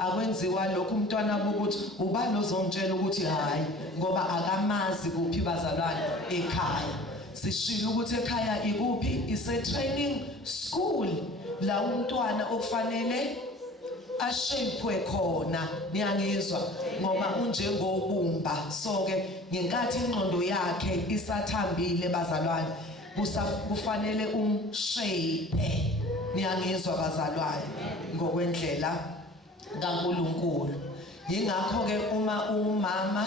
akwenziwa lokho umntwana ukuthi ubani ozongitshela ukuthi hayi ngoba akamazi kuphi bazalwane ekhaya. Sishilo ukuthi ekhaya ikuphi? Ise training school la umntwana okufanele ashapwe khona. Niyangizwa? Ngoba unjengobumba. So ke ngenkathi ingqondo yakhe isathambile bazalwane kufanele umshape. Niyangizwa bazalwane ngokwendlela kaNkulunkulu. Yingakho ke uma umama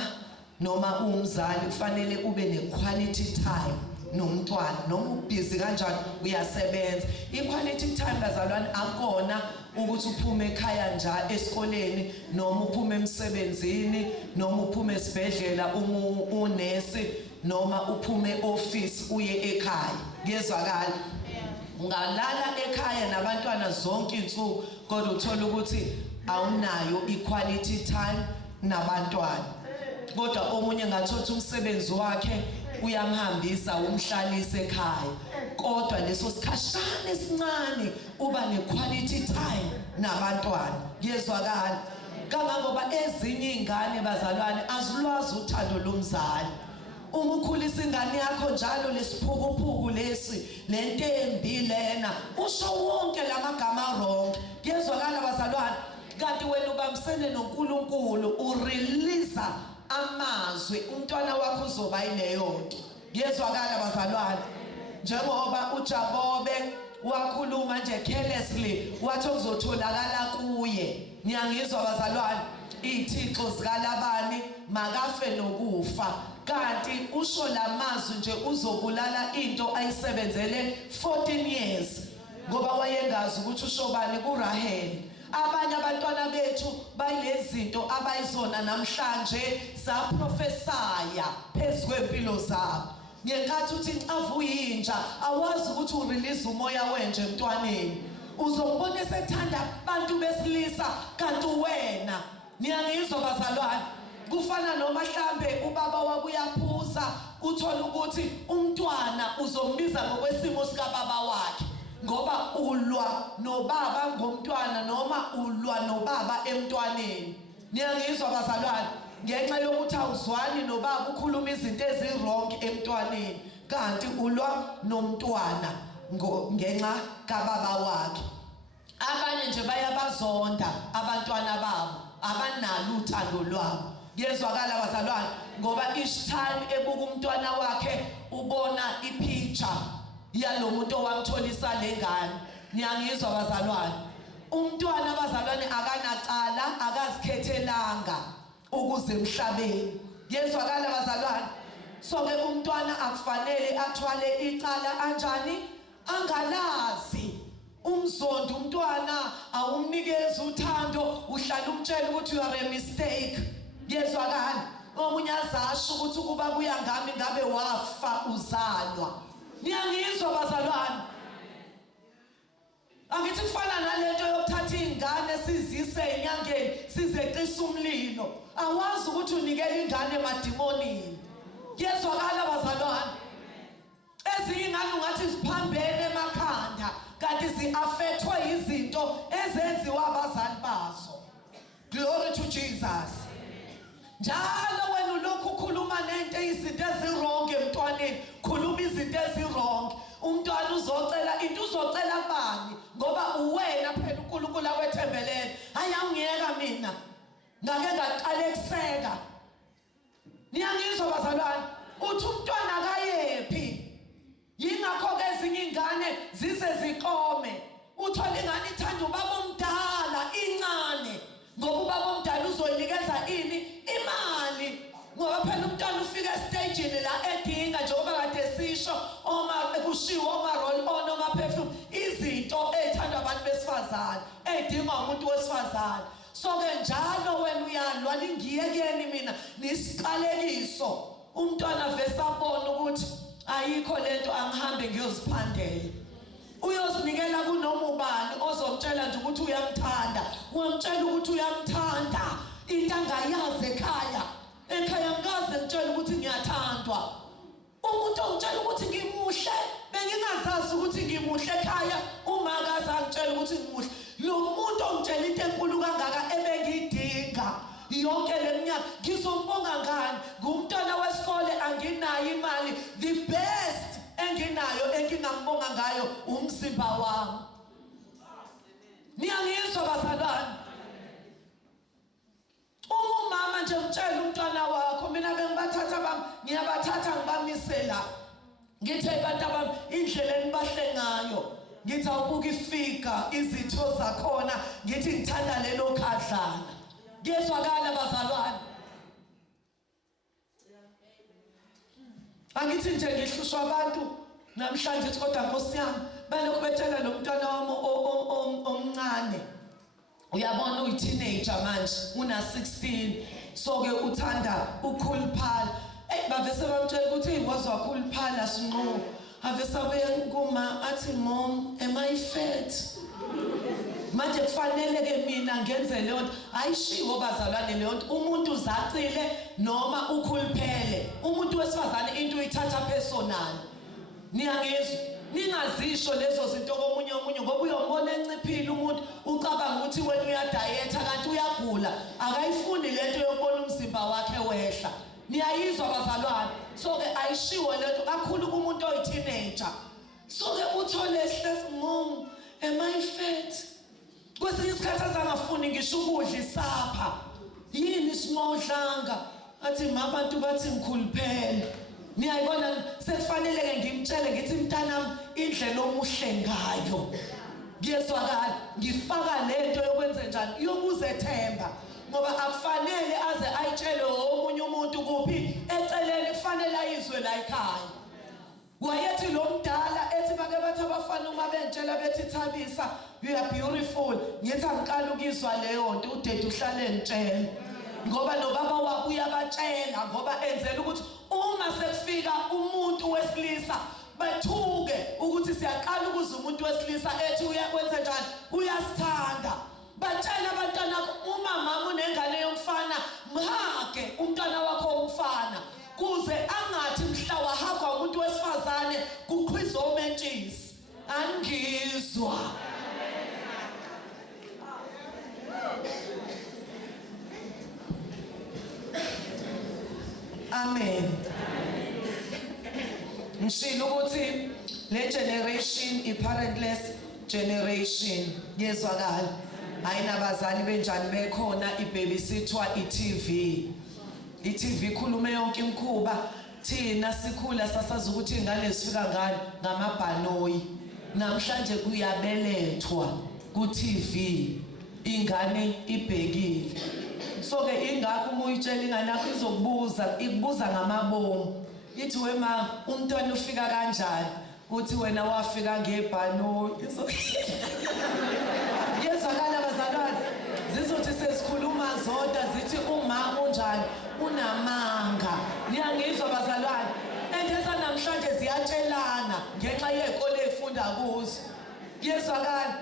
noma umzali kufanele ube ne-quality time nomntwana noma ubhizi kanjani uyasebenza. I-quality time bazalwane akona ukuthi uphume ekhaya njalo esikoleni noma uphume emsebenzini noma uphume esibhedlela unesi noma uphume office uye ekhaya. Ngezwakala ungalala ekhaya nabantwana zonke insuku kodwa uthola ukuthi awunayo equality time nabantwana. Kodwa omunye ngathothi umsebenzi wakhe uyamhambisa umhlalisa ekhaya kodwa leso sikhashana esincane uba ne-quality time nabantwana. Ngiyezwakala kangangoba ezinye izingane bazalwane azilwazi uthando lomzali. Uma ukhulisa ingane yakho njalo lesiphukuphuku lesi lentembi lena usho wonke lamagama wrong. Ngiyezwakala bazalwane kanti wena ubambisene noNkulunkulu urelease amazwi umntwana wakho uzoba ileyo nto. Ngiyezwakala bazalwane njengoba uJabobe wakhuluma nje carelessly wathi kuzotholakala kuye. Niyangizwa bazalwane izithixo zikaLabani makafe nokufa kanti usho lamazwi nje uzobulala into ayisebenzele 14 years ngoba wayengazi ukuthi ushobani kuRaheli. Abanye abantwana bethu bayilezinto abayizona namhlanje zaprofesaya phezukwempilo zabo. Ngenkathi uthi incavu yinja awazi ukuthi urelease umoya wenje emntwaneni. Uzombona esethanda abantu besilisa kanti wena. Niyangizwa bazalwane kufana noma mhlambe ubaba wakuyaphuza uthola ukuthi umntwana uzombiza ngokwesimo sika baba wakhe ngoba ulwa nobaba ngomntwana noma ulwa nobaba emntwaneni. Niyangizwa bazalwane ngenxa yokuthi awuzwani nobaba ukhuluma izinto ezirong emntwaneni kanti ulwa nomntwana ngenxa kababa wakhe. Abanye nje bayabazonda abantwana babo abanalo uthando lwabo. Ngiyezwakala bazalwane ngoba each time ebuka umntwana wakhe ubona ipicture yalomuntu owamtholisa lengane. Niyangizwa bazalwane umntwana bazalwane akanacala akazikhethelanga ukuze emhlabeni. Ngiyezwakala bazalwane so ke umntwana akufanele athwale icala kanjani angalazi. Umzondo umntwana awumnikezi uthando uhlala umtshela ukuthi you are a mistake. Ngiyezwakala omunye azasho ukuthi kuba kuya ngami ngabe wafa uzalwa. Niyangizwa bazalwane angithi kufana nalento yokuthatha ingane sizise enyangeni sizeqisa umlilo awazi ukuthi unikela ingane emadimoni. Ngiyezwakala bazalwane ezinye ingane ungathi ziphambene emakhanda kanti zi-affectwa izinto ezenziwa abazali bazo. Glory to Jesus. Njalo wena ulokhu ukhuluma nento izinto ezirong emntwaneni khuluma izinto ezirong. Umntwana uzocela into uzocela kubani ngoba uwena phela uNkulunkulu awethembelele. Hayi angiyeka mina ngake ngaqala ekuseka. Niyangizwa bazalwane uthi umntwana akayephi. Yingakho ke ezinye izingane zize ziqome uthola ingane ithanda ubaba omdala incane ngoba ubaba omdala uzoyinikeza ini imali ngoba phela umntwana ufika esitagini la edinga njengoba kade sisho oma kushiwo oma roll on oma perfume izinto ezithandwa abantu besifazane edinga umuntu wesifazane. So ke njalo wena uyalwa lingiyekeni mina nisiqalekiso umntwana vesabona ukuthi ayikho lento angihambe ngiyoziphandela. Uyozinikela kunoma ubani ozomtshela nje ukuthi uyamthanda. Wamtshela ukuthi uyamthanda into angayazi ekhaya ngikaze ngitshela ukuthi ngiyathandwa. Umuntu ongitshela ukuthi ngimuhle bengingazazi ukuthi ngimuhle ekhaya uma akaze angitshela ukuthi ngimuhle lo muntu ongitshela into enkulu kangaka ebengidinga yonke leminyaka ngizombonga ngani ngumntwana wesikole anginayo imali the best enginayo engingambonga ngayo umzimba wami niyangizwa bazalwane umama nje umtshela umntwana wakho mina bengibathatha bami ngiyabathatha ngibamise la ngithe bantu bami indlela enibahle ngayo ngithi awubuka ifika izitho zakhona ngithi ngithanda lelo khadlana ngiyezwakala bazalwane angithi nje ngihlushwa abantu namhlanje kodwa Nkosi yami balokhu betshela lo mntwana wami omncane uyabona uyi-teenager manje una 16 so ke uthanda ukhuluphala bavese bamtshela ukuthi wazwa khuluphala sinqo avese abuye kuma athi mom am I fat manje kufanele ke mina ngenze leyo nto ayishiwo bazalwane leyo nto umuntu uzacile noma ukhuluphele umuntu wesifazane into uyithatha personal niyangizwa ningazisho lezo zinto komunye ngoba uyombona enciphile umuntu ucabanga ukuthi wena uyadayetha kanti uyagula akayifuni lento yokubona umzimba wakhe wehla niyayizwa bazalwane so ke ayishiwo lento kakhulu kumuntu oyi-teenager so ke uthole ehlezi mom am I fat kwesinye isikhathi azangafuni ngisho ukudla isapha yini sinodlanga athi abantu bathi ngikhuluphele niyayibona sekufanele-ke ngimtshele ngithi mntanami indlela omuhle ngayo ngiyezwakala ngifaka lento yokwenze njani yokuzethemba ngoba akufanele aze ayitshele omunye umuntu kuphi eceleni kufanele ayizwe la ekhaya wayethi lo mdala ethi bake bathi abafana uma bentshela bethi Thabisa you are beautiful ngithi angiqala ukizwa leyo nto udede uhlale ngitshela ngoba nobaba wakho uyabatshela ngoba enzela ukuthi uma sekufika umuntu wesilisa bethuke ukuthi siyaqala ukuzwa umuntu wesilisa ethi uyakwenza njani uyasithanda batshela abantwana uma mama unengane yomfana mhake umntwana wakho umfana kuze angathi mhla wahagwa umuntu wesifazane kuqhwiza omentshisi angizwa amen ngishilo ukuthi le generation i-parentless generation yezwakala ayinabazali benjani bekhona ibabysithwa i-TV ikhulume yonke imkhuba thina sikhula sasazi ukuthi ingane zifika ngani ngamabhanoyi namhlanje kuyabelethwa ku-TV ingane ibhekile so ke ingakho uma uyitshela ingane yakho izokubuza ikubuza ngamabomu ithi wema umntwana ufika kanjani uthi wena wafika ngebhanoyi yezwakala bazalwane zizothi sesikhuluma zodwa zithi umama unjani unamanga niyangizwa bazalwane endesa namhlanje ziyatshelana ngenxa yezikole ezifunda kuzo yezwakala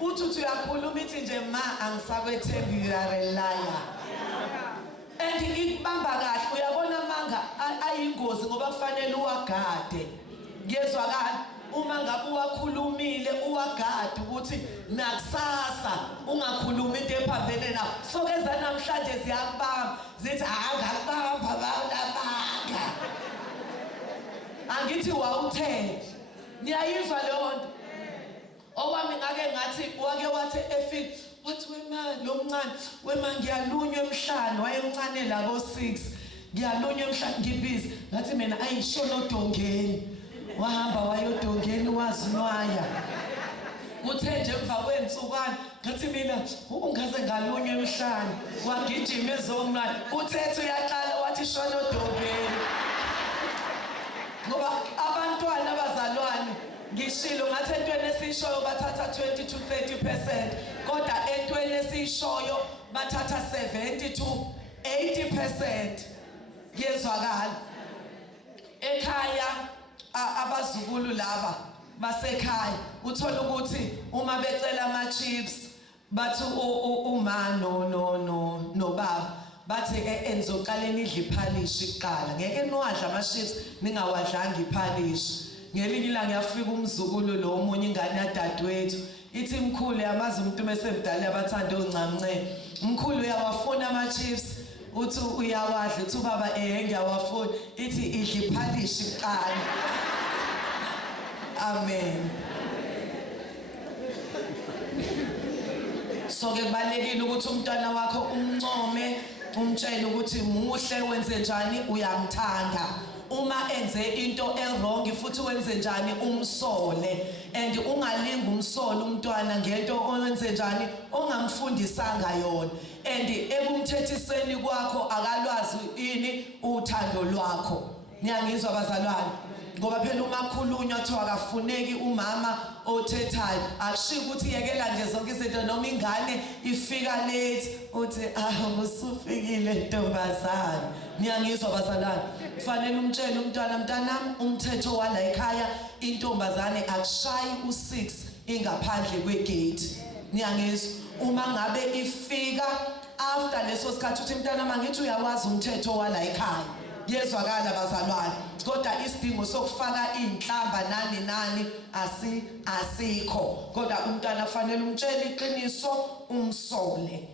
uthi uyakhuluma ithi nje ma angisakwethembi you are a liar and ikubamba kahle uyabona amanga ayingozi ngoba kufanele uwagade ngiyezwakala uma ngabe uwakhulumile uwagade ukuthi nakusasa ungakhuluma into ephambene nawo so ke namhlanje ziyakubamba zithi angakubamba abantu amanga angithi wawuthe niyayizwa leyo nto owami ngake ngathi wake wathi efika wathi wema lo mncane wema ngiyalunywa emhlanje wayemncane labo 6 ngiyalunywa emhlanje ngibizi ngathi mina ayishono dongeni wahamba wayodongeni wazinwaya kuthe nje emva kwensukwana ngathi mina ungaze ngalunywa emhlanje wagijima ezomncane uthethe uyaqala wathi shono dongeni ngoba abantwana abazalwane ngishilo ngathi entweni esishoyo bathatha 20 to 30% kodwa entweni esishoyo bathatha 70 to 80% yezwakala ekhaya abazukulu laba basekhaya uthola ukuthi uma becela ama chips bathi uma no baba bathi enzoqala nidle iphalishi iqala ngeke niwadla ama chips ningawadlanga iphalishi ngelinye ilanga yafika umzukulu lo omunye ingane yadadewethu ithi mkhulu yamazi umuntu mesemdala abathanda uncamncane mkhulu uyawafuna ama chips uthi uyawadla uthi baba ngiyawafuna ithi idla iphalishi kuqala amen so ke kubalekile ukuthi umntwana wakho umncome umtshele ukuthi muhle wenze njani uyamthanda uma enze into wrong futhi wenze njani umsole and ungalinga umsole umntwana ngento owenze njani ongamfundisanga yona and ekumthethiseni kwakho akalwazi ini uthando lwakho niyangizwa bazalwane ngoba phela uma khulunywa kuthiwa akafuneki umama othethayo akushiya ukuthi yekela nje zonke izinto noma ingane ifika late uthi usufikile ntombazana niyangizwa bazalwane kufanele umtshele umntwana mntanami umthetho wala ekhaya intombazane akushayi u6 ingaphandle kwegate niyangizwa uma ngabe ifika after leso sikhathi uthi mntanami angithi uyawazi umthetho wala ekhaya yezwakala bazalwane kodwa isidingo sokufaka inhlamba nani asikho kodwa umntwana kufanele umtshele iqiniso umsole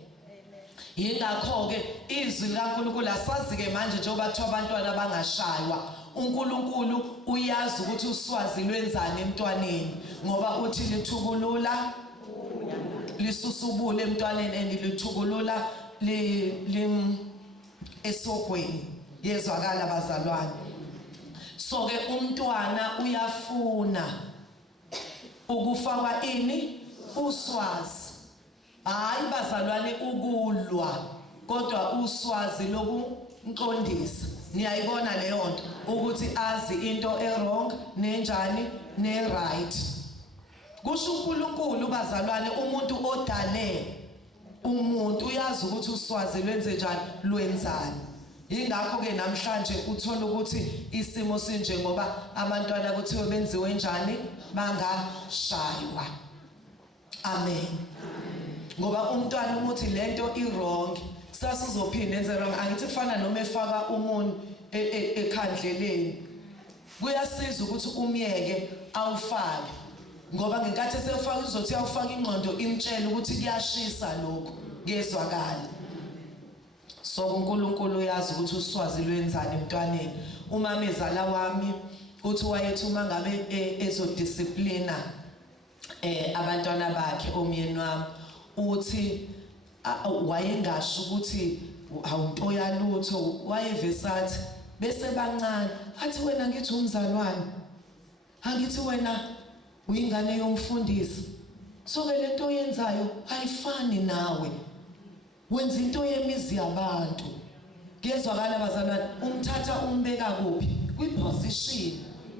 yingakho ke izwi likaNkulunkulu asazi ke manje njengoba kuthiwa abantwana bangashaywa uNkulunkulu uyazi ukuthi uswazi lwenzani emntwaneni ngoba uthi lithukulula lisusubule emntwaneni and lithukulula esogweni yezwakala bazalwane so ke umntwana uyafuna ukufakwa ini uswazi hayi bazalwane ukulwa kodwa uswazi lokuqondisa niyayibona leyo nto ukuthi azi into wrong nenjani ne-right kusho uNkulunkulu bazalwane umuntu odale umuntu uyazi ukuthi uswazi lwenze njani lwenzani yingakho ke namhlanje uthola ukuthi isimo sinje ngoba abantwana kuthiwe benziwe njani bangashaywa amen ngoba umntwana umuthi lento i-wrong sasizophinda enze wrong angithi kufana noma efaka umuntu ekhandleleni kuyasiza ukuthi umyeke awufake ngoba ngenkathi esefaka uzothi awufaka ingqondo imtshela ukuthi kuyashisa lokho ngezwakala so uNkulunkulu uyazi ukuthi uswazi lwenzani emntwaneni umama ezala wami uthi wayethi uma ngabe ezodisciplina abantwana bakhe omyeni wami uthi wayengasho ukuthi awunto yalutho wayevesathi bese bancane athi wena ngithi umzalwane angithi wena uyingane yomfundisi so ke lento oyenzayo ayifani nawe wenza into yemizi yabantu ngezwakala bazalwane umthatha umbeka kuphi kwiposition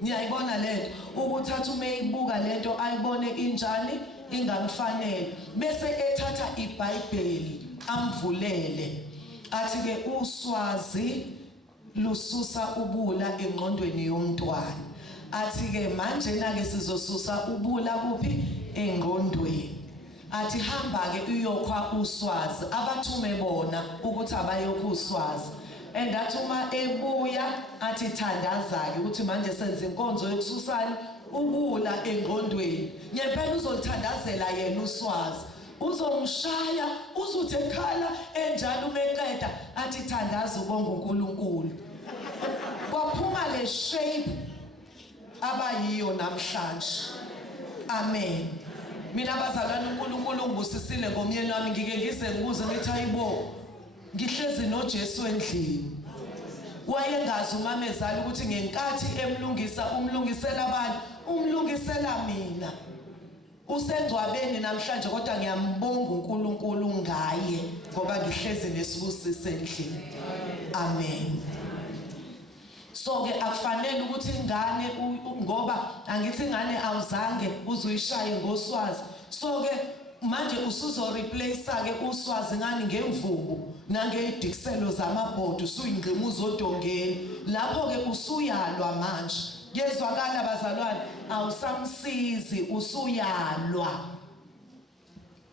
niyayibona lento ukuthatha umeyibuka lento ayibone injani ingamfanele bese ethatha iBhayibheli amvulele athi ke uswazi lususa ubula engqondweni yomntwana athi ke manje nake sizosusa ubula kuphi engqondweni athi hamba ke uyokwa uswazi abathume bona ukuthi abayokwa uswazi and athi uma ebuya athi thandaza ke ukuthi manje senza inkonzo yokususana ubula engqondweni ngempela uzolithandazela yena uswazi uzomshaya uzuthi ekhala enjalo umeqeda athi thandaza ubonga uNkulunkulu kwaphuma le shape abayiyo namhlanje amen mina bazalwane uNkulunkulu ngibusisile ngomyeni wami ngike ngize ngibuze ngithi hayibo ngihlezi noJesu endlini wayengazi umama ezala ukuthi ngenkathi emlungisa umlungisela abantu umlungisela mina usengcwabeni namhlanje kodwa ngiyambonga uNkulunkulu ngaye ngoba ngihlezi nesibusise endlini amen so ke akufanele ukuthi ingane ngoba angithi ingane awuzange uzuyishaye ngoswazi so ke manje usuzo replace ke uswazi ngani ngemvubu nangedikselo zamabhodo usuyingqimuzo odongeni lapho ke usuyalwa manje yezwakala bazalwane awusamsizi usuyalwa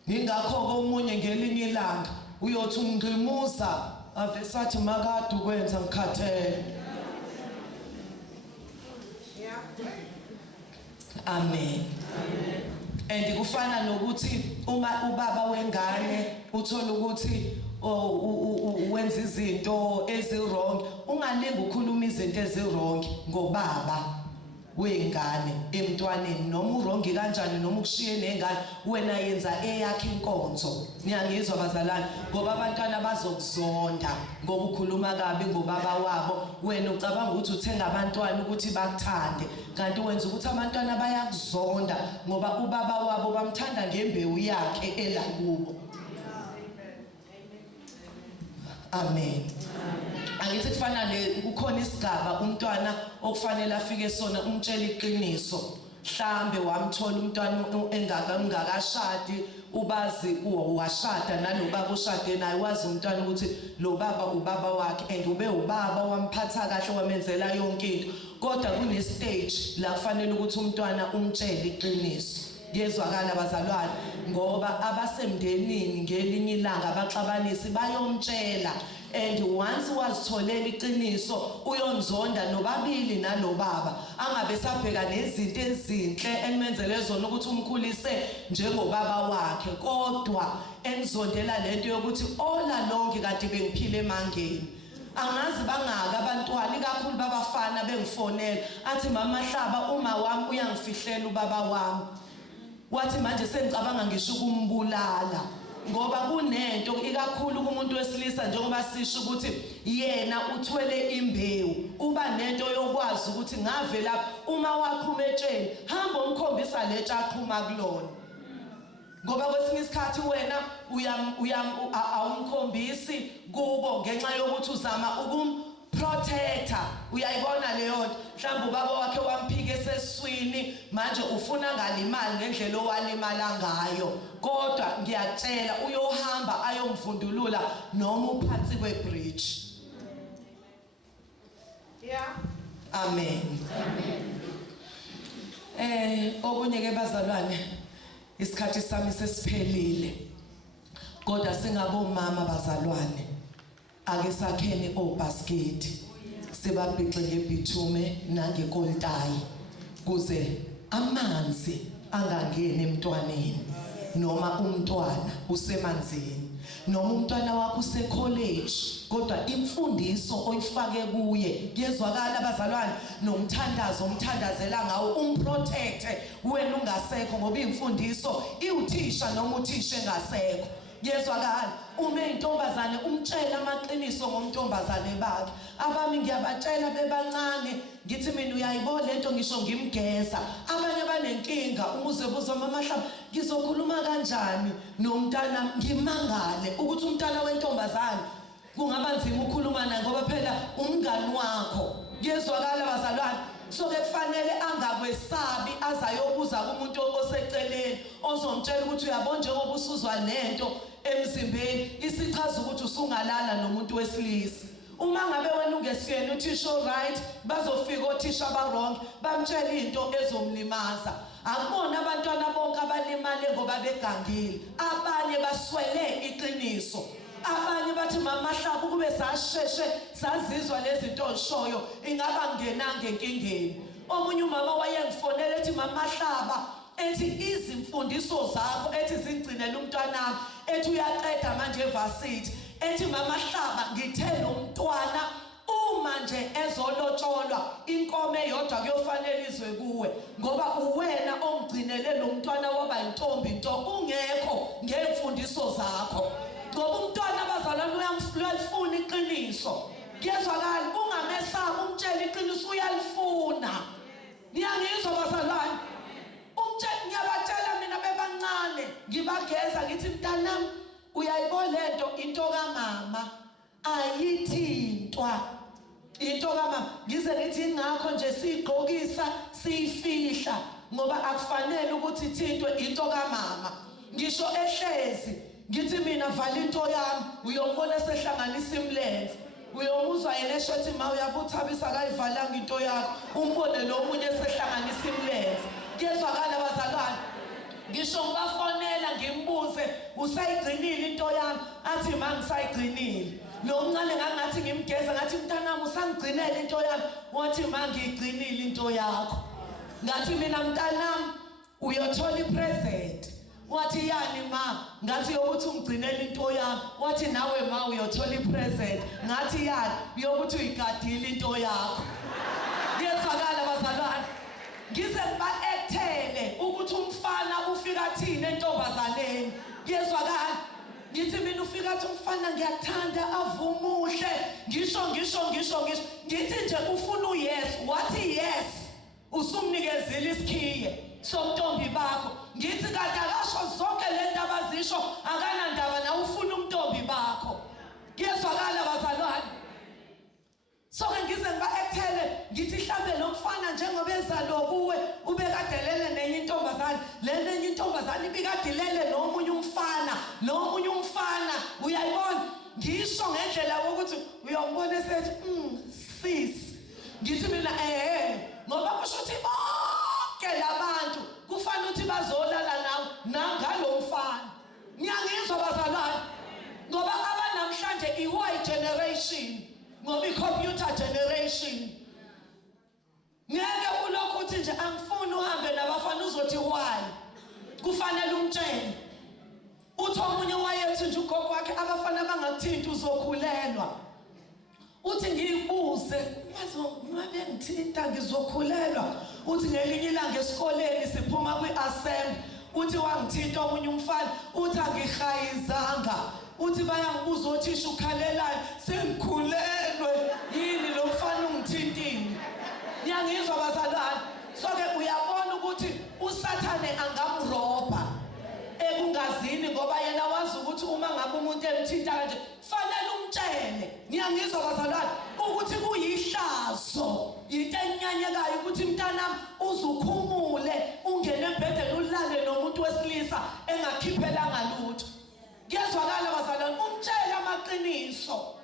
ingakho komunye ngelinye ilanga uyothi ungqimuza avesathi makade ukwenza ngikhathele amen and kufana nokuthi uma ubaba wengane uthola ukuthi wenza izinto ezirong ungalinga ukukhuluma izinto ezirong ngobaba wengane emntwaneni noma urongi kanjani noma ukushiye nengane wena yenza eyakhe inkonzo. Niyangizwa bazalwane? Ngoba abantwana bazokuzonda ngoba ukhuluma kabi ngobaba wabo. Wena ucabanga ukuthi uthenga abantwana ukuthi bakuthande, kanti wenza ukuthi abantwana bayakuzonda ngoba ubaba wabo bamthanda ngembewu yakhe elakubo. Amen. Angithi kufana kukhona isigaba umntwana okufanele afike sona umtshela iqiniso. Mhlambe wamthola umntwana engakashadi ubazi washada nalobaba ushade naye wazi umntwana ukuthi lo baba ubaba wakhe and ube ubaba wamphatha kahle wamenzela yonke into. Kodwa kune stage la kufanele ukuthi umntwana umtshele iqiniso. Yezwakala bazalwane ngoba abasemndenini ngelinye ilanga abaxabanisi bayomtshela and once wazitholela iqiniso uyonzonda nobabili nalobaba angabe sabheka nezinto ezinhle emenzele zona ukuthi umkhulise njengobaba wakhe kodwa enzondela lento yokuthi ola lonke kade bengiphile emangeni. Angazi bangaka abantwana ikakhulu babafana bengifonela athi mama Hlaba uma wami uyangifihlela ubaba wami. Wathi manje sengicabanga ngisho ukumbulala ngoba kunento ikakhulu kumuntu wesilisa njengoba sisho ukuthi yena uthwele imbewu uba nento yokwazi ukuthi ngavela uma waqhuma etsheni hamba umkhombisa letsha aqhuma kulona. Ngoba kwesinye isikhathi wena awumkhombisi kubo ngenxa yokuthi uzama protector. Uyayibona leyo nto mhlawumbe ubaba wakhe wamphika eseswini manje ufuna ngalimali ngendlela owalimala ngayo kodwa ngiyatshela uyohamba ayomvundulula noma uphansi kwebridge. Yeah. Amen. Okunye ke bazalwane isikhathi sami sesiphelile kodwa singabomama bazalwane ake sakheni obasket sibabhixe ngebithume nangekoltayi kuze amanzi angangeni emntwaneni noma umntwana usemanzini noma umntwana wakho usecollege kodwa imfundiso oyifake kuye kuyezwakala abazalwane nomthandazo umthandazela ngawo umprotecte wena ungasekho ngoba imfundiso iwuthisha noma uthisha engasekho. Yezwakala uma intombazane umtshela amaqiniso ngomntombazane bakhe. Abami ngiyabatshela bebancane ngithi mina uyayibona lento ngisho ngimgeza. Abanye banenkinga umuze buzo mama Hlaba ngizokhuluma kanjani nomntana ngimangale ukuthi umntana wentombazane kungaba nzima ukukhuluma naye ngoba phela umngani wakho. Yezwakala bazalwane so kufanele angakwesabi azayobuza kumuntu oseceleni ozomtshela ukuthi uyabona njengoba usuzwa lento emzimbeni isichaza ukuthi usungalala nomuntu wesilisa. Uma ngabe wena ungesiyena uthisha right bazofika othisha abarong bamtshela into ezomlimaza. Akubona abantwana bonke abalimale ngoba begangile, abanye baswele iqiniso. Abanye bathi mama Hlaba kube sasheshe sazizwa lezi zinto oshoyo ingaba ngenanga enkingeni. Omunye umama wayengifonela ethi mama Hlaba ethi izimfundiso zakho ethi zingcinele umntwana ethi uyaqeda manje evarsity ethi mama Hlaba ngithele umntwana uma nje ezolotsholwa inkomo eyodwa kuyofanele izwe kuwe ngoba uwena ongcinele lo mntwana waba intombi into ungekho ngemfundiso zakho. Ngoba umntwana abazalwane uyalifuna iqiniso. Kuyezwakala ungamesaba umtshela iqiniso uyalifuna. Niyangizwa bazalwane? Ngiyabatshela mina bebancane ngibageza ngithi mntanami uyayibona lento into kamama ayithintwa. Into kamama ngize ngithi ingakho nje sigqokisa siyifihla ngoba akufanele ukuthi ithintwe into kamama. Ngisho ehlezi ngithi mina vala into yami uyombona sehlanganisa imlenze uyomuzwa yena eshothi ma uyabuthabisa akayivalanga into yakho umbone lo munye sehlanganisa imlenze. Kuyezwakala abazalwane ngisho ngibafonela ngimbuze usayigcinile into yami athi ma ngisayigcinile. Lo mncane ngathi ngimgeza ngathi mntanami usangigcinele into yami wathi ma ngiyigcinile into yakho. Ngathi mina mntanami uyothola ipresent wathi yani ma ngathi yokuthi ungcinele into yami wathi nawe ma uyothola ipresent ngathi yani yokuthi uyigadile into yakho yezwakala bazalwane ngize ngiba-ekthele ukuthi umfana ufika thina entombazaneni yezwakala ngithi mina ufika athi umfana ngiyakuthanda avumuhle ngisho ngithi nje ufuna uyes wathi yes usumnikezile isikhiye somntombi bakho ngithi kanti akasho zonke le ndaba azisho akanandaba na ufuna umntombi bakho kuyezwakala bazalwane so-ke ngize ngiba-ekthele ngithi mhlambe lo mfana njengoba ezalo kuwe ubekadelele nenye intombazane le nenye intombazane ibikadelele nomunye umfana uyayibona ngisho ngendlela wokuthi uyombona esethi sis ngithi mina ngoba kusho ukuthi bonke labantu kufanele ukuthi bazolala nawe nangalo mfana ngiyangizwa bazalwane ngoba abanamhlanje i-Y generation ngoba i-computer generation ngeke ulokhu uthi nje angifuni uhambe nabafana uzothi why kufanele umtshele uthi omunye wayethi nje ugogo wakhe abafana bangakuthinta uzokhulelwa uthi ngiyibuze yazi ngabe ngithinta ngizokhulelwa uthi ngelinye ilanga esikoleni siphuma kwi-assembly uthi wangithinta omunye umfana uthi angihayizanga uthi bayangibuza othisha ukhalelayo sengikhulelwe yini lo mfana ungithintini ngiyangizwa bazalwane so-ke uyabona ukuthi usathane angamrobha ekungazini ngoba yena wazi ukuthi uma ngabe umuntu emthinta kanje fanele umtshele ngiyangizwa bazalwane ukuthi kuyihlazo into enyanyekayo ukuthi mntanami uzukhumule ungene embhedeni ulale nomuntu wesilisa engakhiphelanga lutho kuyezwakala bazalwane umtshele amaqiniso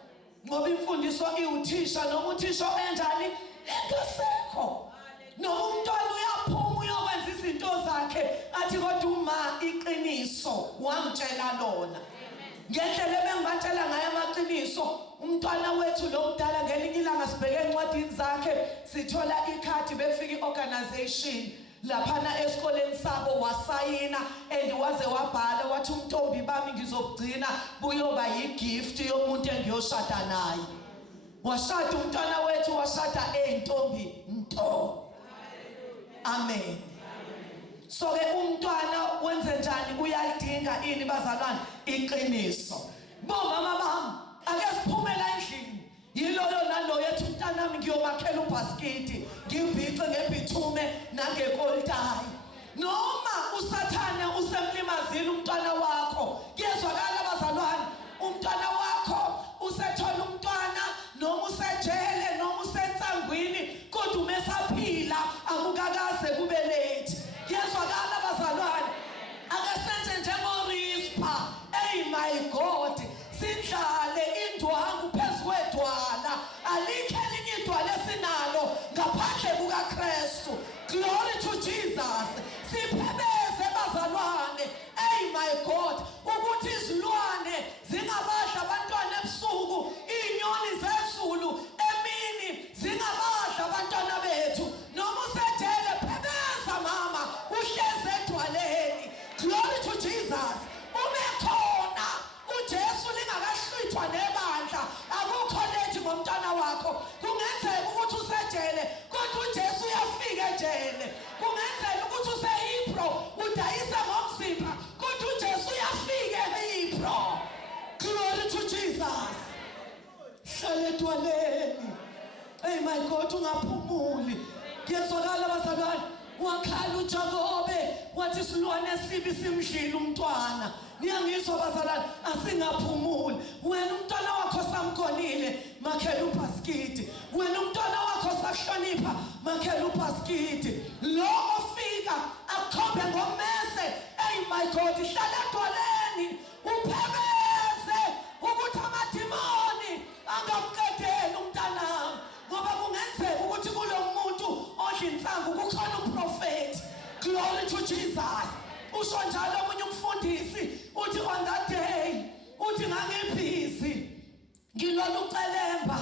ngoba imfundiso iwuthisha noma uthisha enjani engasekho noma umntwana uyaphuma uyokwenza izinto zakhe athi kodwa uma iqiniso wangitshela lona ngendlela ebengibatshela ngayo amaqiniso umntwana wethu lo mdala ngelinye ilanga sibheke encwadini zakhe sithola ikhadi befika i-organization laphana esikoleni sabo wasayina and waze wabhala wathi umntombi bami ngizokugcina buyoba yigift yomuntu engiyoshada naye washada umntwana wethu washada eyintombi nto amen so-ke umntwana wenze njani uyalidinga ini bazalwane iqiniso bomama bami ake siphumela endlini yiloyo naloyo ethi umntanami ngiyomakhela ubhasikiti ngibhixe ngebithume nangekoltayi noma usathane usemlimazile umntwana wakho kuyezwakala bazalwane umntwana wakho usethola umntwana noma usejele noma usensangwini kodwa umesaphila akukakaze kube late kuyezwakala bazalwane akasenze njengoRispa my God sidlale indwangu phezu kwedwala alikho elinye idwala esinalo ngaphandle kukaKristu glory to Jesus siphebeze bazalwane my God ukuthi izilwane zingabadla abantwana ebusuku inyoni zezulu emini zingabadla abantwana bethu noma usejele phebeza mama uhleze edwaleni glory to Jesus umekhona uJesu lingakahlwithwa nebandla akukho lethi ngomntwana wakho kungenzeka ukuthi usejele kodwa uJesu uyafika ejele kungenzeka ukuthi useHebro udayisa ngomzimba kodwa uJesu uyafika eHebro glory to Jesus hlale edwaleni my God ungaphumuli kuyezwakala bazalwane wakhala uJakobe wathi isilwane esibi simdlile umntwana ngiyangizwa bazalwane asingaphumuli wena umntwana wakho samkhonile makhela ubhasikiti wena umntwana wakho sahlonipha makhela ubhasikiti lo ofika akhombe ngomese my God hlala edwaleni uphebeze ukuthi amadimoni angamqedeli umntanami ngoba kungenzeka ukuthi kulo muntu odla insangu kukhona uprofeti glory to Jesus usho njalo omunye umfundisi uthi on that day uthi ngangibhizi ngilolu celemba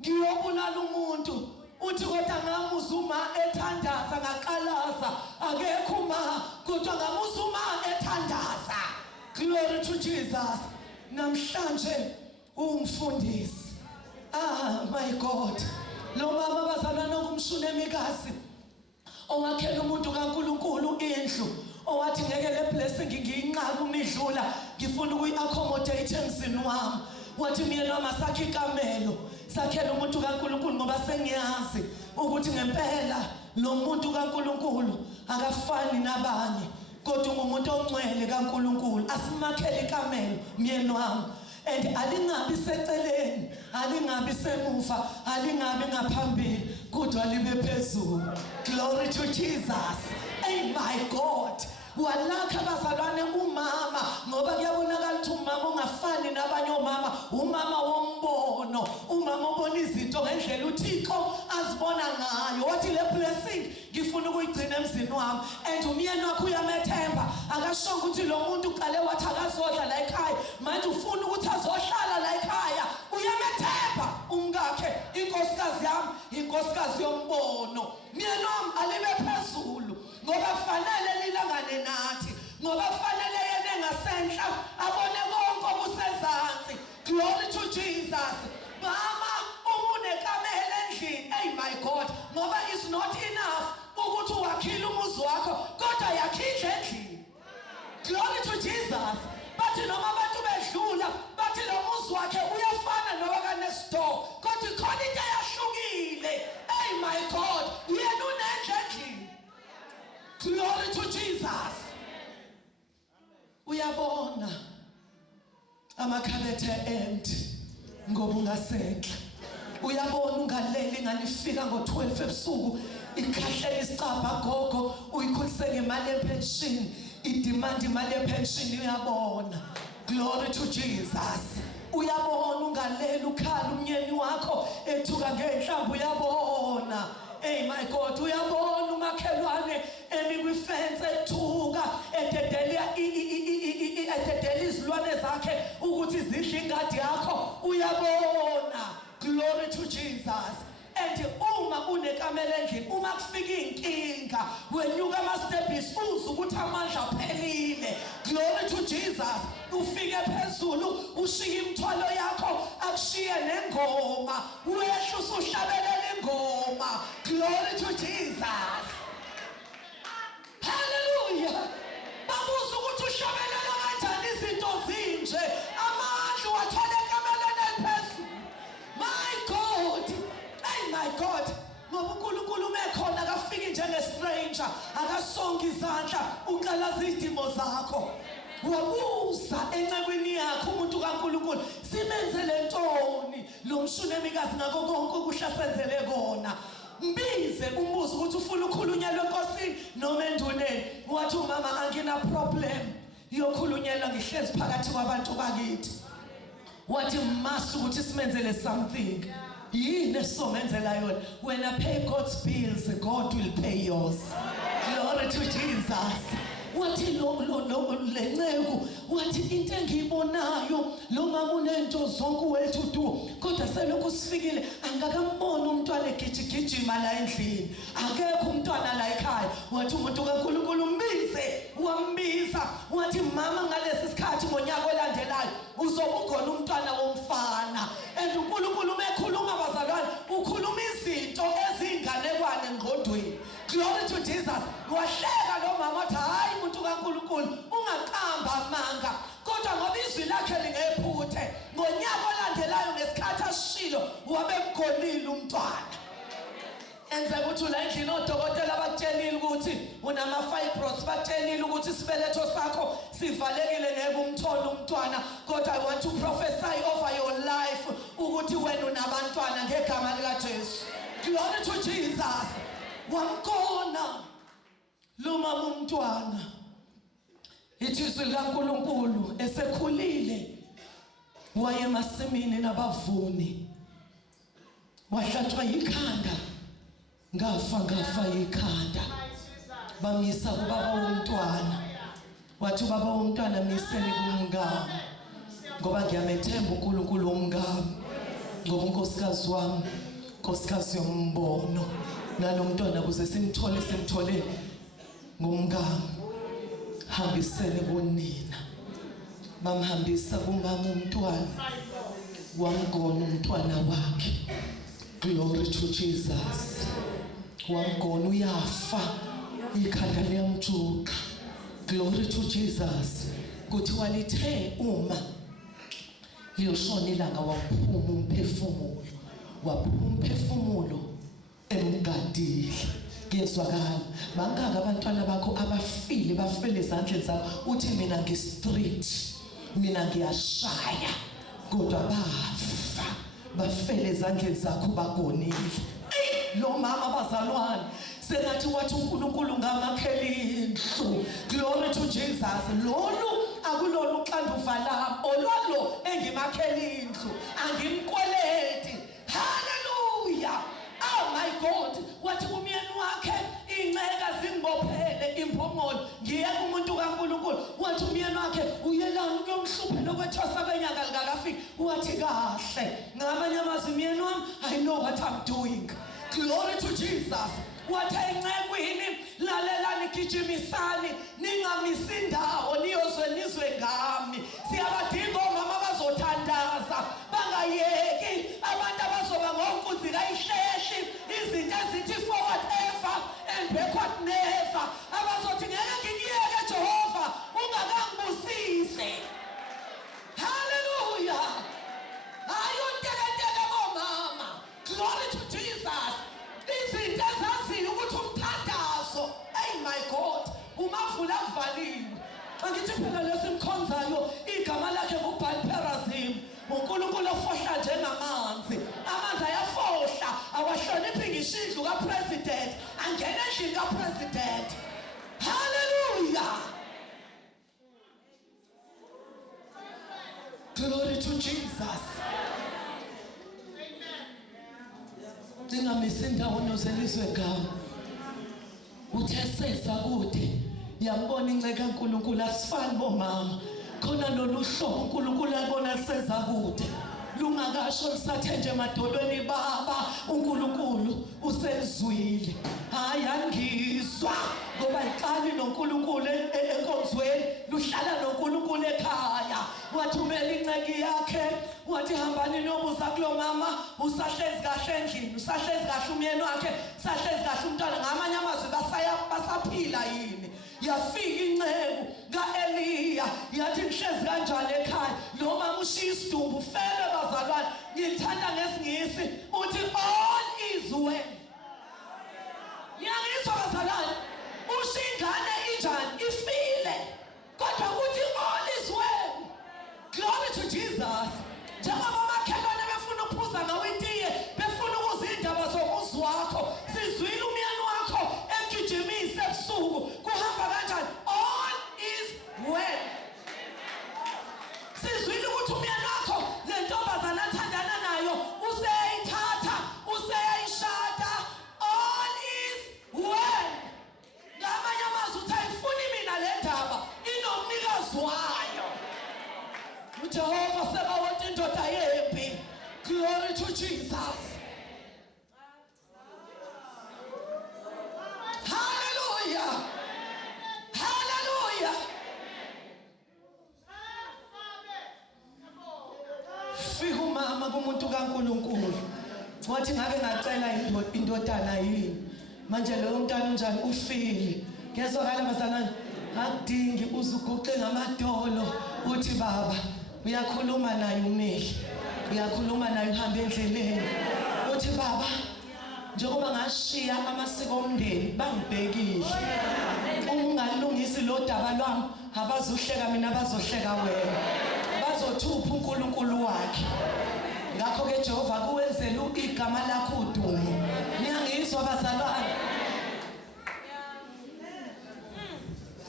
ngiyobulala umuntu uthi kodwa ngamuza uma ethandaza ngaqalaza akekho uma kodwa ngamuza uma ethandaza. Glory to Jesus. Namhlanje ungumfundisi. My God. Lo mama bazalwana ngumshunemikazi owakhela umuntu kaNkulunkulu indlu owathi ngeke le blessing ngiyinqaba umidlula ngifuna ukuyi-accommodate emzini wami. Wathi myeni wami asakhe ikamelo sakhela umuntu kaNkulunkulu ngoba sengiyazi ukuthi ngempela lo muntu kaNkulunkulu akafani nabanye kodwa ungumuntu ongcwele kaNkulunkulu. Asimakhele ikamelo myeni wami. And alingabi seceleni, alingabi semuva, alingabi ngaphambili, kodwa libe phezulu. Glory to Jesus. Hey my God. Walakha bazalwane umama ngoba kuyabonakala ukuthi umama ongafani nabanye omama, umama wombono, umama obona izinto ngendlela uThixo azibona ngayo. Wathi le blessing ngifuna ukuyigcina emzini wami. And umyeni wakho uyamethemba, akasho ukuthi lo muntu uqale wathi akazodla la ekhaya manje ufuna ukuthi azohlala la ekhaya. Uyamethemba umkakhe, inkosikazi yami inkosikazi yombono. Myeni wami alibe phezulu ngoba kufanele lilangane nathi, ngoba kufanele yena engasenhla abone konke okusezansi. Glory to Jesus. Mama umunekamela endlini. Hey my God, ngoba it's not enough ukuthi wakhile umuzi wakho kodwa yakhile endlini. Glory to Jesus. Bathi noma abantu bedlula bathi lo muzi wakhe uyafana nowa next door kodwa ikhona into eyahlukile. Hey my God, yena unendlini. Glory to Jesus. Uyabona amakhabethe empty ngoba ungasenhla. Uyabona ungaleli ngalifika ngo12 ebusuku ikhahlela isicabha gogo uyikhulise ngemali yepension, idemand imali yepension. Uyabona. Glory to Jesus. Uyabona ungaleli ukhala umnyeni wakho ethuka ngenhlamba. Uyabona. Hey my God, uyabona umakhelwane emikwifence ethuka ededela izilwane zakhe ukuthi zidle ingadi yakho. Uyabona. Glory to Jesus. And uma unekamela endlini, uma kufika inkinga wenyuka amastebhisi uzwe ukuthi amandla aphelile. Glory to Jesus. Ufike phezulu ushiye imithwalo yakho akushiye nengoma uyehla usuhlabelela ingoma. Glory to Jesus. Hallelujah. Babuza ukuthi ushabelela kanjani izinto zinje amandla wathole ekameleni eliphezulu. My God. Hey my God. Ngoba uNkulunkulu umekhona akafiki njenge-stranger, akasonga izandla uqalaza izidingo zakho. Wabuza encekwini yakho umuntu kaNkulunkulu simenzele ntoni lo mshunemikazi ngakho konke okuhlasenzele kona. Mbize umbuzo ukuthi ufuna ukukhulunyelwa enkosini noma enduneni. Wathi umama angina problem yokhulunyelwa ngihlezi phakathi kwabantu bakithi. Wathi must ukuthi simenzele something. Yini esomenzela yona? When I pay God's bills, God will pay yours. Glory to Jesus. Wathi lenceku wathi into engiyibonayo lo mama unento zonke wethu tu kodwa selokhu sifikile angakambona umntwana egijigijima la endlini, akekho umntwana la ekhaya. Wathi umuntu kaNkulunkulu umbize, wambiza. Wathi mama ngalesi sikhathi ngonyaka olandelayo uzobe ukhona umntwana womfana. And uNkulunkulu mekhuluma bazalwane ukhuluma izinto ezinganekwane engqondweni. Glory to Jesus. Wahleka lo mama wathi hayi umuntu kaNkulunkulu ungaqamba amanga kodwa ngoba izwi lakhe lingephuthe ngonyaka olandelayo ngesikhathi asishilo wabe mgonile umntwana. Enze ukuthi la endlini odokotela bakutshelile ukuthi unama-fibroids, bakutshelile ukuthi isibeletho sakho sivalekile ngeke umthole umntwana. Kodwa I want to prophesy over your life ukuthi wena unabantwana ngegama likaJesu. Glory to Jesus. Wamkhona lo mama umntwana ithizwe likaNkulunkulu esekhulile waye emasimini nabavuni wahlatshwa ikhanda ngafa ikhanda bamisa kubaba womntwana. Wathi ubaba womntwana misele kumngami ngoba ngiyamethemba uNkulunkulu womngami ngoba unkosikazi wami Nkosikazi yombono nalo mntwana kuze simthole ngomngane hambisene kunina bamhambisa kumama umntwana wamgona umntwana wakhe. Glory to Jesus. Wamgona uyafa ikhanda liyamjuqa. Glory to Jesus. Kuthiwa lithe uma liyoshona ilanga waphuma umphefumulo emgadile. Kuyezwakala bangaka abantwana bakho abafile bafele ezandleni zakho uthi mina ngi-street mina ngiyashaya kodwa bafa bafele ezandleni zakho bagonile. Lo mama bazalwane sengathi wathi uNkulunkulu ngamakhela indlu. Glory to Jesus. Lolu akulolu xanduva lami olwalo engimakhela indlu angimkweleti. Hallelujah. Oh my God, wathi umyeni wakhe inceka zingibophele imphongolo ngiye kumuntu kaNkulunkulu. Wathi umyeni wakhe uyelana ukuyomhluphela okwethosa kwenyanga likakafiki. Wathi kahle ngamanye amazwi umyeni wami I know what I'm doing. Glory to Jesus. Wathi encekwini lalelani gijimisani ningamisi indawo niyozwe nizwe ngami. Siyabadinga omama bazothandaza bangayeki abantu abazoba ngonkunzi kayihlehli izinto ezithi forward ever and backward never. Abazothi ngeke ngiyeke Jehova ungakangibusise. Hallelujah. Ayontekenteke bomama. Glory to Jesus. Izinto ezaziyo ukuthi umthandazo hey my God umavula kuvaliwe. Angithi phela lesimkhonzayo igama lakhe nguBalperazim. uNkulunkulu ofohla njengamanzi. Amanzi ayafohla awahloniphi ngisho indlu kapresident angena endlini kapresident. Hallelujah. Glory to Jesus. Ningamisi indawo nozelizwe ngami. Uthe sesa kude yambona inceka kaNkulunkulu asifani bomama. Khona lolu hlobo uNkulunkulu ayibona liseza kude. Lungakasho lisathe nje emadolweni baba uNkulunkulu uselizwile. Hayi angizwa ngoba iqali noNkulunkulu enkonzweni luhlala noNkulunkulu ekhaya. Wathumela inceki yakhe wathi hambani nobuza kulo mama usahlezi kahle endlini usahlezi kahle umyeni wakhe usahlezi kahle umntwana. Ngamanye amazwi basaphila yini. Yafika inceku kaEliya yathi ngihlezi kanjani ekhaya lo mama ushiya isidumbu fele bazalwane. Ngithanda ngesingisi uthi all is well. Ngiyangizwa bazalwane ushingane injani ifile kodwa uthi all is well. Glory to Jesus. Njengoba amakhelwane befuna ukuphuza ngawe itiye befuna ukuzwa indaba zomuzi wakho sizwile umyeni wakho egijimise ebusuku kuhamba kanjani all is well. Sizwile ukuthi umyeni wakho le ntombazana athandana nayo useyithatha useyishada all is well. Ngamanye amazwi uthi ayifuni mina le ndaba inomnikazi wayo. uJehova sekawonke indoda yempi. Glory to Jesus. Hallelujah. Hallelujah. Fika umama kumuntu kaNkulunkulu wathi ngabe ngacela indodana yini manje lo mntana unjani ufile. Ngezwakala bazalwane akudingi uzuguqe ngamadolo uthi baba uyakhuluma naye umeli uyakhuluma naye uhamba endleleni uthi baba njengoba ngashiya amasiko omndeni bangibhekile ungalungisi lo daba lwami abazohleka mina bazohleka wena bazothupha uNkulunkulu wakhe. Ngakho ke Jehova kuwenzela igama lakho udumo. Niyangizwa bazalwane.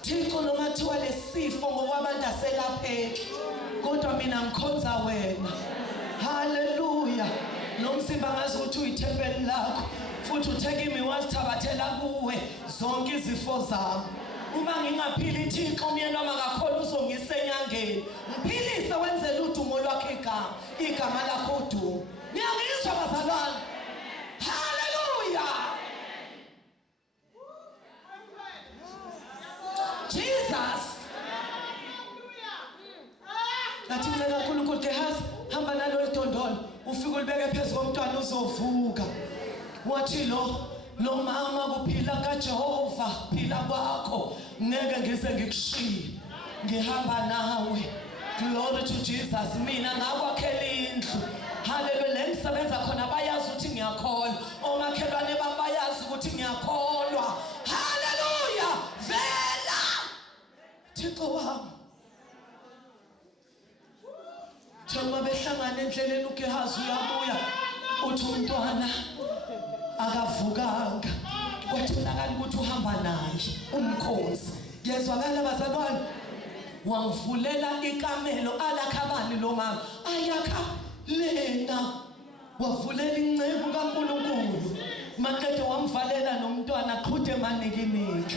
Thixo noma kuthiwa lesifo ngokwabantu aselapheki kodwa mina ngikhonza wena. Hallelujah. Nomsimba ngazi ukuthi uyithempeli lakho futhi utheke imi wasithabathela kuwe zonke izifo zami. Uma ngingaphili Thixo umyeni wami akakhona uzongisa enyangeni. Ngiphilise wenzele udumo lwakho igama lakho udumo. Niyangizwa bazalwane. ufike ulibeke phezu komntwana uzovuka. Wathi lo mama kuphila kaJehova, phila kwakho ngeke ngize ngikushiye, ngihamba nawe. Glory to Jesus. Mina ngakwakhela indlu. Hallelujah. Le ngisebenza khona bayazi ukuthi ngiyakholwa. Omakhelwane bami bayazi ukuthi ngiyakholwa. Hallelujah. Vela Thixo wami. Njengoba behlangana endleleni uGehazi uyabuya uthi umntwana akavukanga. Kwatholakala ukuthi uhamba naye umkhosi. Yezwakala bazalwane. Wangivulela ikamelo alakhabani lo mama ayakha lena. Wavulela incebo kaNkulunkulu. Maqede wamvalela nomntwana qhuthe manikiniki.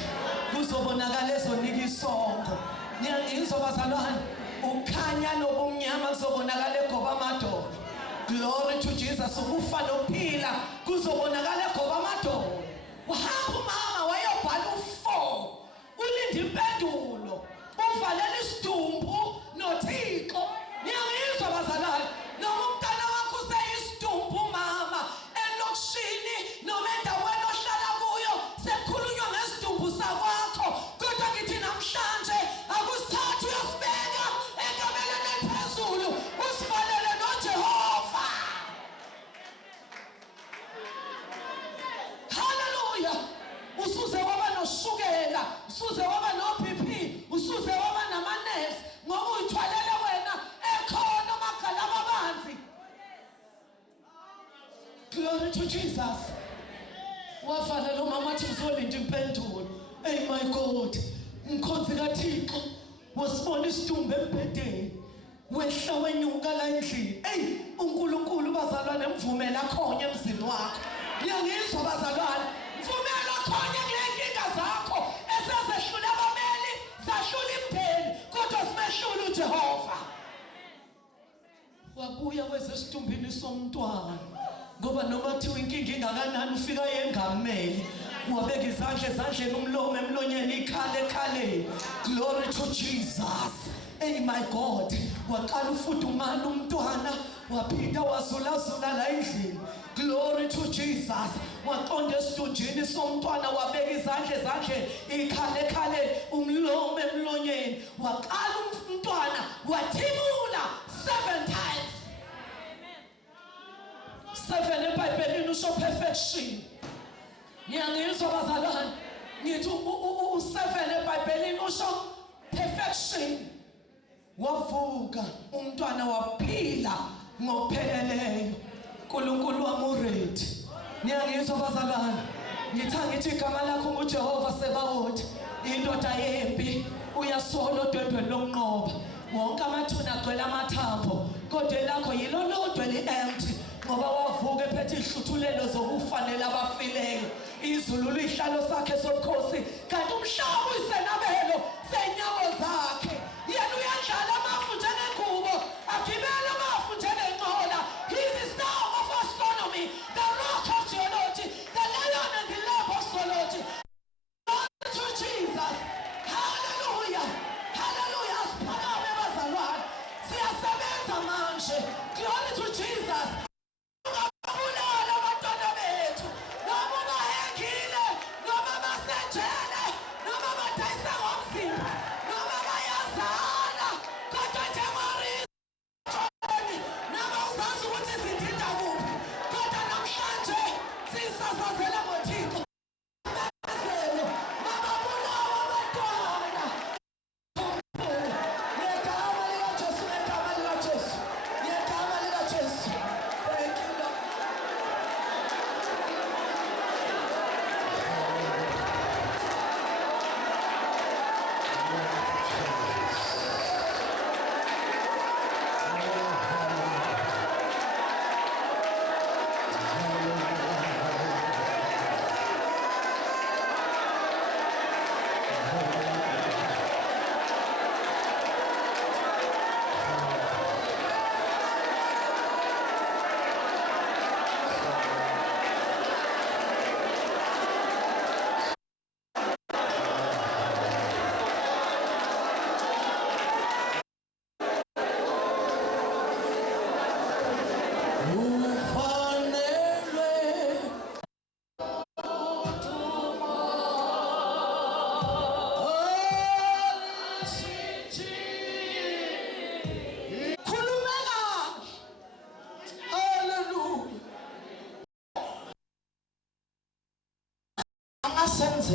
Kuzobonakala ezonika isongo. Ngiyangizwa bazalwane. Ukhanya nobumnyama kuzobonakala egoba amadolo. Glory to Jesus. Ukufa nokuphila kuzobonakala egoba amadolo. Wahamba umama wayobhala u4 ulinde impendulo. Uvalela isidumbu noThixo. Ngiyangizwa bazalwane. Noma umntana wakho useyisidumbu mama elokishini noma endaweni ohlala kuyo sekukhulunywa ngesidumbu sakwakho, kodwa ngithi namhlanje akusithatha uyosibeka ekameleni eliphezulu usivalele noJehova. Hallelujah. Usuze waba noshukela, usuze waba no-BP, usuze waba namanesi ngoba uyithwalele wena ekhona amagalaba abanzi. Glory to Jesus. Wavala lo mama athi uzolinda impendulo. Hey my God. Mkhonzi kaThixo wasibona isidumbu embhedeni. Wehla wenyuka la endlini. Hey uNkulunkulu bazalwane mvumela khonye emzini wakho. Ngiyangizwa bazalwane. Mvumela khonye kulenkinga zakho esezehlula abameli, zahlula imdeni, kodwa simehlula uJehova. Wabuya kwezesitumbini somntwana. Ngoba noma kuthiwa inkinga ingakanani ufika yengameli. Wabeka izandla ezandleni, umlomo emlonyeni, ikhala ekhaleni. Glory to Jesus. Hey my God. Waqala ufudumala umntwana, waphinda wazulazula la endlini. Glory to Jesus. Waqonda esithunjini somntwana, wabeka izandla ezandleni, ikhala ekhaleni, umlomo emlonyeni. Waqala umntwana wathimula 7 times. 7 eBhayibhelini usho perfection. Ngiyangizwa bazalwane. Ngithi u7 eBhayibhelini usho perfection. Wavuka umntwana waphila ngopheleleyo. uNkulunkulu wami uready. Ngiyangizwa bazalwane. Ngithi igama lakho nguJehova Sebawothi. Indoda yempi uyasola odwendweni lokunqoba. Wonke amathuna agcwele amathambo, kodwa lakho yilo lodwa li-empty. Ngoba wavuka ephethe ihluthulelo zokufanele abafileyo. Izulu lihlalo sakhe sobukhosi, kanti umhlaba uyisenabelo senyawo zakhe. Yena uyadlala amafu njengengubo, agibela amafu njengenqola. He is the star of astronomy, the rock of geology, the lion and the lamb of zoology. Glory to Jesus. Hallelujah. Hallelujah. Asiphakame bazalwane. Siyasebenza manje. Glory to Jesus. Noma bahekile, noma basenjele, noma badayisa ngomsi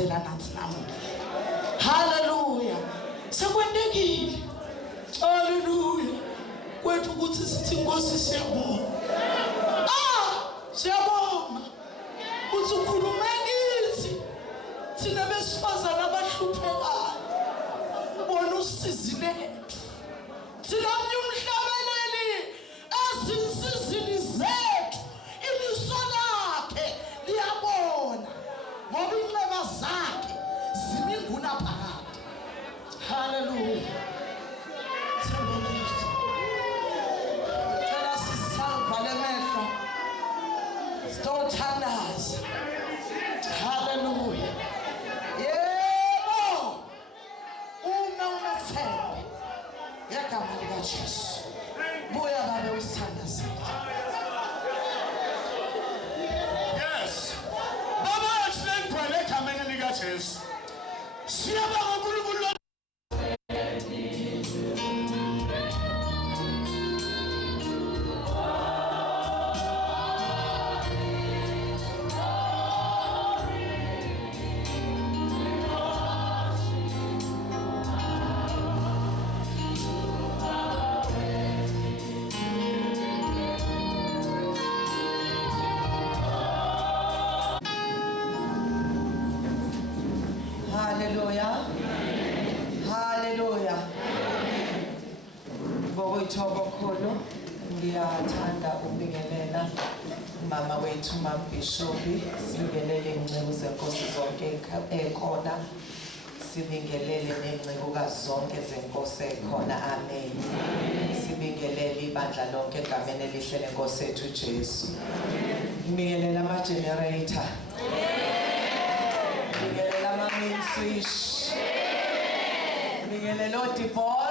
siyazela nathi namuhla. Hallelujah. Sekwendekile. Hallelujah. Kwethu ukuthi sithi Nkosi siyabonga. Siyabonga. Uthi ukhuluma kithi. Thina besifazana abahluphekayo. Ubona usizi lethu. Thina umhlabeleli ezinsizini zethu. Iliso lakhe liyabona. Ngoba inqeba zakhe ziminguna phakathi. Hallelujah. Tell us salva lemehlo. Stothandaza. Hallelujah. Yebo. Uma unathemba ngegama lika Jesu. Buya babe usithandaza. Yes. Baba explain kwa legama lika Jesu. Siyabonga uNkulunkulu. Hallelujah. Hallelujah. Ngokuyithoba khulu ngiyathanda ukubingelela mama wethu Bishophi, sibingelele ingcebo zenkosi zonke ekhona, sibingelele nengcebokazi zonke zenkosi ekhona. Amen. Sibingelele ibandla lonke egameni elihle lenkosi ethu Jesu. Ngibingelele ama-generator. Ngibingelele ama-main switch. Ngibingelele o-divorce.